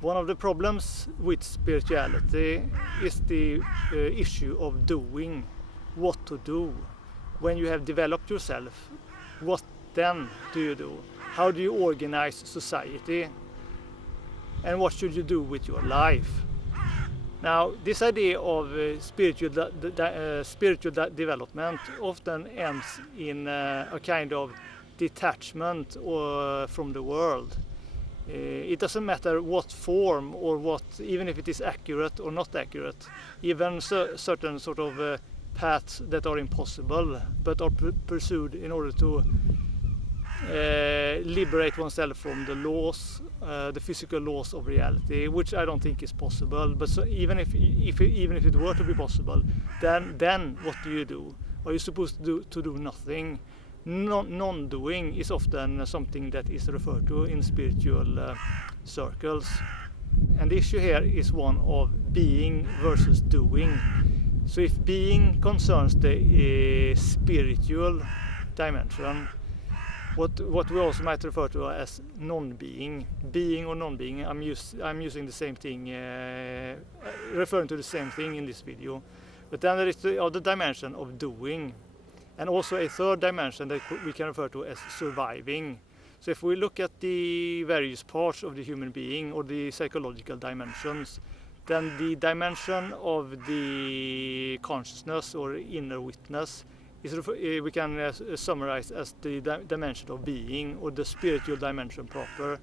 One of the problems with spirituality is the issue of doing, what to do. When you have developed yourself, what then do you do? How do you organize society? And what should you do with your life? Now, this idea of spiritual development often ends in a kind of detachment from the world. It doesn't matter what form or what, even if it is accurate or not accurate, even certain sort of paths that are impossible but are pursued in order to liberate oneself from the laws, the physical laws of reality, which I don't think is possible. But so even if it were to be possible, then what do you do? Are you supposed to do nothing? Non-doing is often something that is referred to in spiritual circles. And the issue here is one of being versus doing. So if being concerns the spiritual dimension, what we also might refer to as non-being, being or non-being, I'm using the same thing, referring to the same thing in this video. But then there is the other dimension of doing. And also a third dimension that we can refer to as surviving. So if we look at the various parts of the human being or the psychological dimensions, then the dimension of the consciousness or inner witness is we can summarize as the dimension of being or the spiritual dimension proper.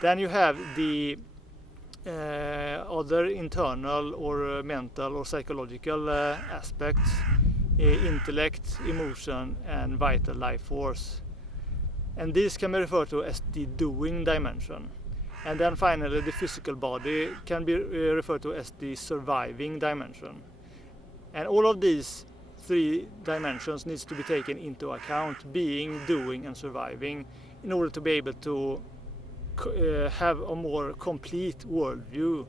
Then you have the other internal or mental or psychological aspects. Intellect, emotion, and vital life force. And these can be referred to as the doing dimension. And then finally the physical body can be referred to as the surviving dimension. And all of these three dimensions needs to be taken into account, being, doing, and surviving, in order to be able to have a more complete worldview.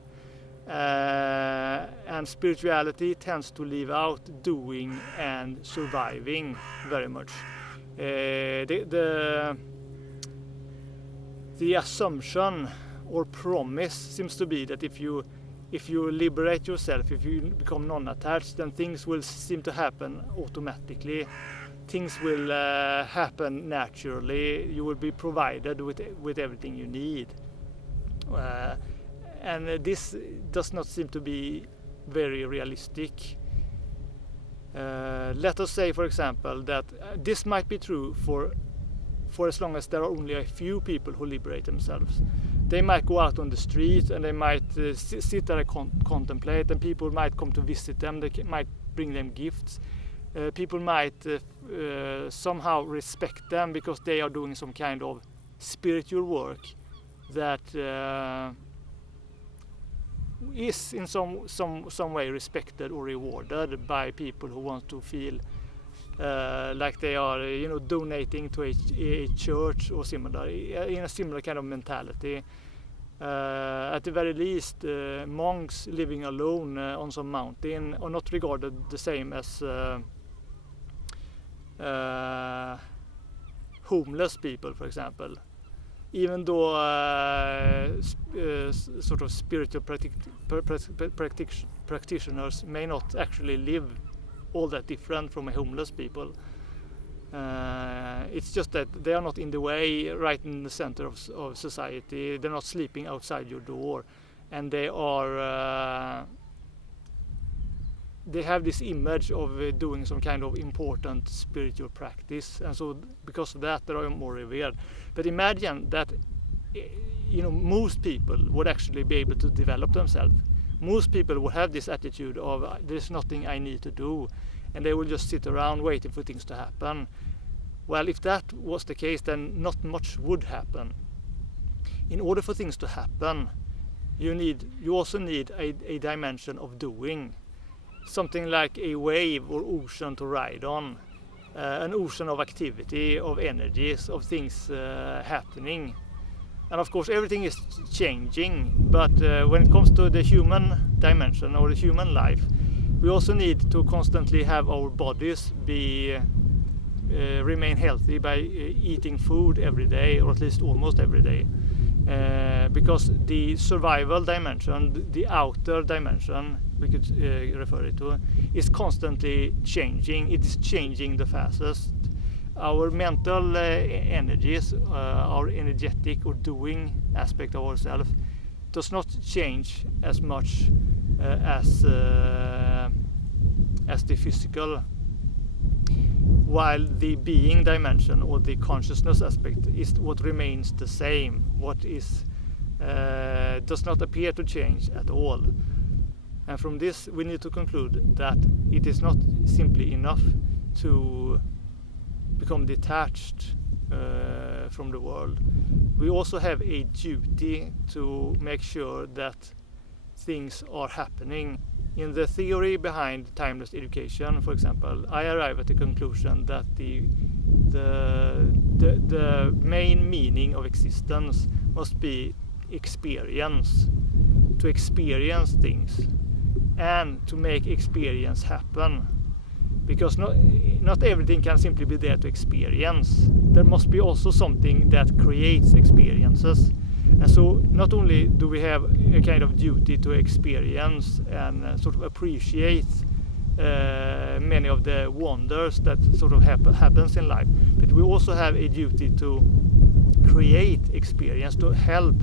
And spirituality tends to leave out doing and surviving very much. The assumption or promise seems to be that if you liberate yourself, if you become non-attached, then things will seem to happen automatically. Things will happen naturally. You will be provided with everything you need. And this does not seem to be very realistic. Let us say, for example, that this might be true for as long as there are only a few people who liberate themselves. They might go out on the street and they might sit there and contemplate, and people might come to visit them. They might bring them gifts. People might somehow respect them because they are doing some kind of spiritual work that is in some way respected or rewarded by people who want to feel like they are, donating to a church or similar, in a similar kind of mentality. At the very least, monks living alone on some mountain are not regarded the same as homeless people, for example. Even though sort of spiritual practitioners may not actually live all that different from a homeless people. It's just that they are not in the way, right in the center of society. They're not sleeping outside your door, and they have this image of doing some kind of important spiritual practice, and so because of that they are more revered. But imagine that most people would actually be able to develop themselves. Most people would have this attitude of there's nothing I need to do, and they will just sit around waiting for things to happen. Well, if that was the case, then not much would happen. In order for things to happen, you also need a dimension of doing. Something like a wave or ocean to ride on, an ocean of activity, of energies, of things happening. And of course everything is changing, but when it comes to the human dimension or the human life, we also need to constantly have our bodies remain healthy by eating food every day, or at least almost every day. because the survival dimension, the outer dimension, we could refer it to, is constantly changing. It is changing the fastest. Our mental energies, our energetic or doing aspect of ourselves, does not change as much as the physical, while the being dimension or the consciousness aspect is what remains the same, what is does not appear to change at all. And from this we need to conclude that it is not simply enough to become detached from the world. We also have a duty to make sure that things are happening. In the theory behind timeless education, for example, I arrive at the conclusion that the main meaning of existence must be experience, to experience things and to make experience happen. Because not everything can simply be there to experience. There must be also something that creates experiences. And so not only do we have a kind of duty to experience and sort of appreciate many of the wonders that sort of happens in life, but we also have a duty to create experience, to help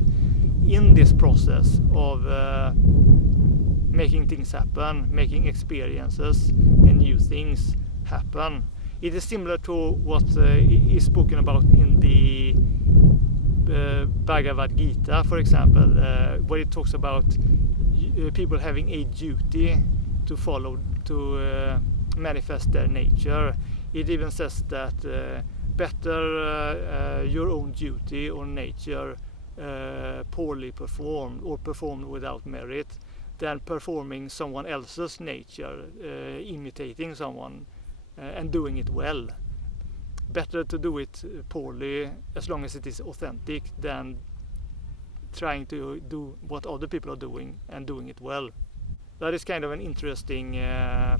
in this process of making things happen, making experiences and new things happen. It is similar to what is spoken about in the Bhagavad Gita, for example, where it talks about people having a duty to follow, to manifest their nature. It even says that better your own duty or nature poorly performed or performed without merit than performing someone else's nature, imitating someone and doing it well. Better to do it poorly as long as it is authentic than trying to do what other people are doing and doing it well. That is kind of an interesting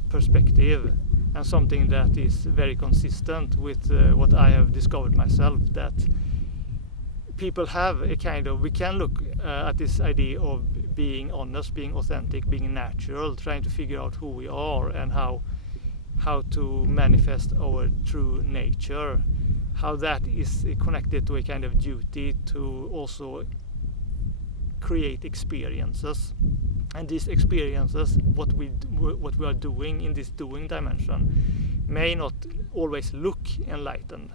perspective and something that is very consistent with what I have discovered myself, that people have a kind of, we can look at this idea of being honest, being authentic, being natural, trying to figure out who we are and how to manifest our true nature, how that is connected to a kind of duty to also create experiences. And these experiences, what we are doing in this doing dimension, may not always look enlightened,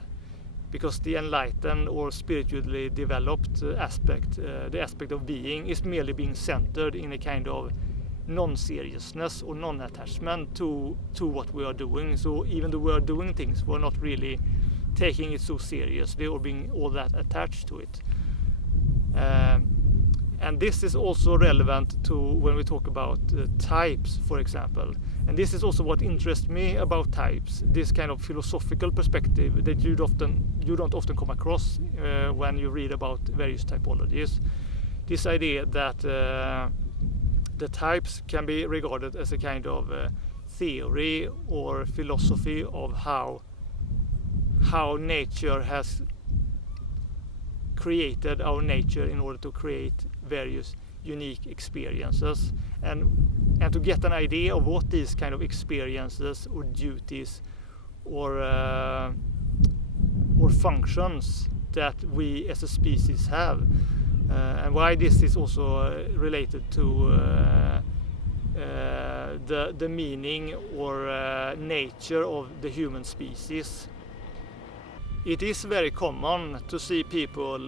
because the enlightened or spiritually developed aspect, the aspect of being, is merely being centered in a kind of non-seriousness or non-attachment to what we are doing. So even though we are doing things, we're not really taking it so seriously or being all that attached to it. And this is also relevant to when we talk about types, for example. And this is also what interests me about types, this kind of philosophical perspective that you don't often come across when you read about various typologies. This idea that the types can be regarded as a kind of theory or philosophy of how nature has created our nature in order to create various unique experiences, and to get an idea of what these kind of experiences or duties or functions that we as a species have, and why this is also related to the meaning or nature of the human species. It is very common to see people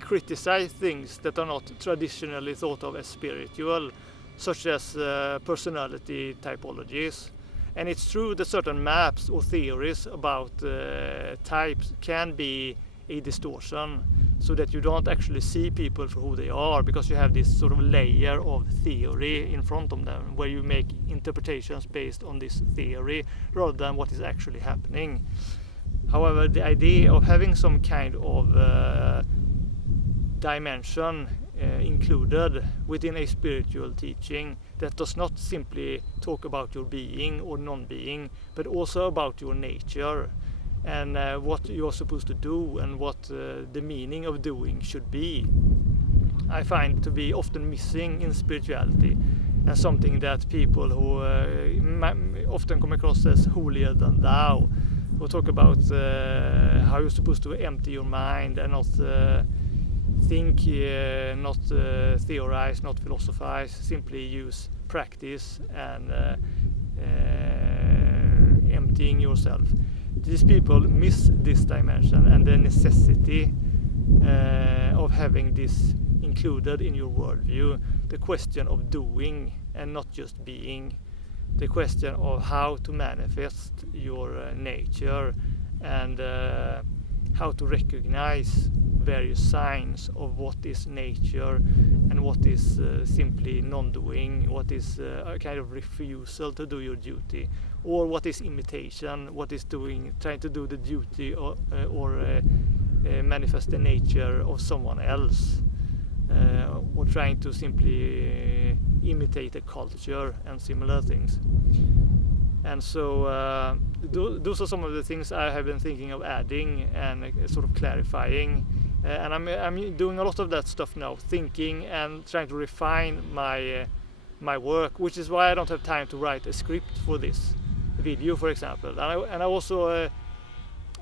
criticize things that are not traditionally thought of as spiritual, such as personality typologies. And it's true that certain maps or theories about types can be a distortion, so that you don't actually see people for who they are, because you have this sort of layer of theory in front of them, where you make interpretations based on this theory rather than what is actually happening. However, the idea of having some kind of dimension included within a spiritual teaching that does not simply talk about your being or non-being, but also about your nature, and what you're supposed to do and what the meaning of doing should be, I find to be often missing in spirituality, and something that people who often come across as holier than thou, who talk about how you're supposed to empty your mind and not think, not theorize, not philosophize, simply use practice and emptying yourself. These people miss this dimension and the necessity of having this included in your worldview, the question of doing and not just being, the question of how to manifest your nature, and how to recognize various signs of what is nature and what is simply non-doing, what is a kind of refusal to do your duty, or what is imitation, what is trying to do the duty or manifest the nature of someone else, or trying to simply imitate a culture and similar things. And so those are some of the things I have been thinking of adding and sort of clarifying. And I'm doing a lot of that stuff now, thinking and trying to refine my work, which is why I don't have time to write a script for this video, for example. And I also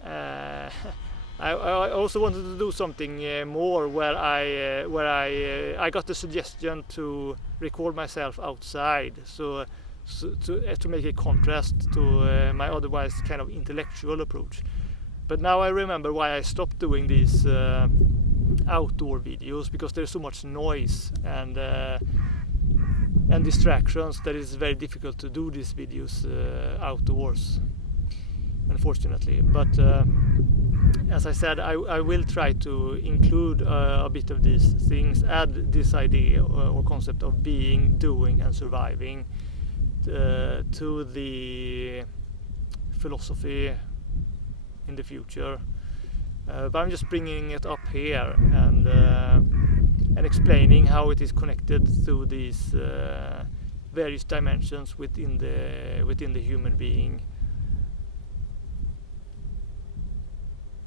I also wanted to do something more where I got the suggestion to record myself outside, so to make a contrast to my otherwise kind of intellectual approach. But now I remember why I stopped doing these outdoor videos, because there's so much noise and distractions that it's very difficult to do these videos outdoors, unfortunately. But as I said, I will try to include a bit of these things, add this idea or concept of being, doing and surviving to the philosophy in the future. But I'm just bringing it up here and explaining how it is connected to these various dimensions within the human being,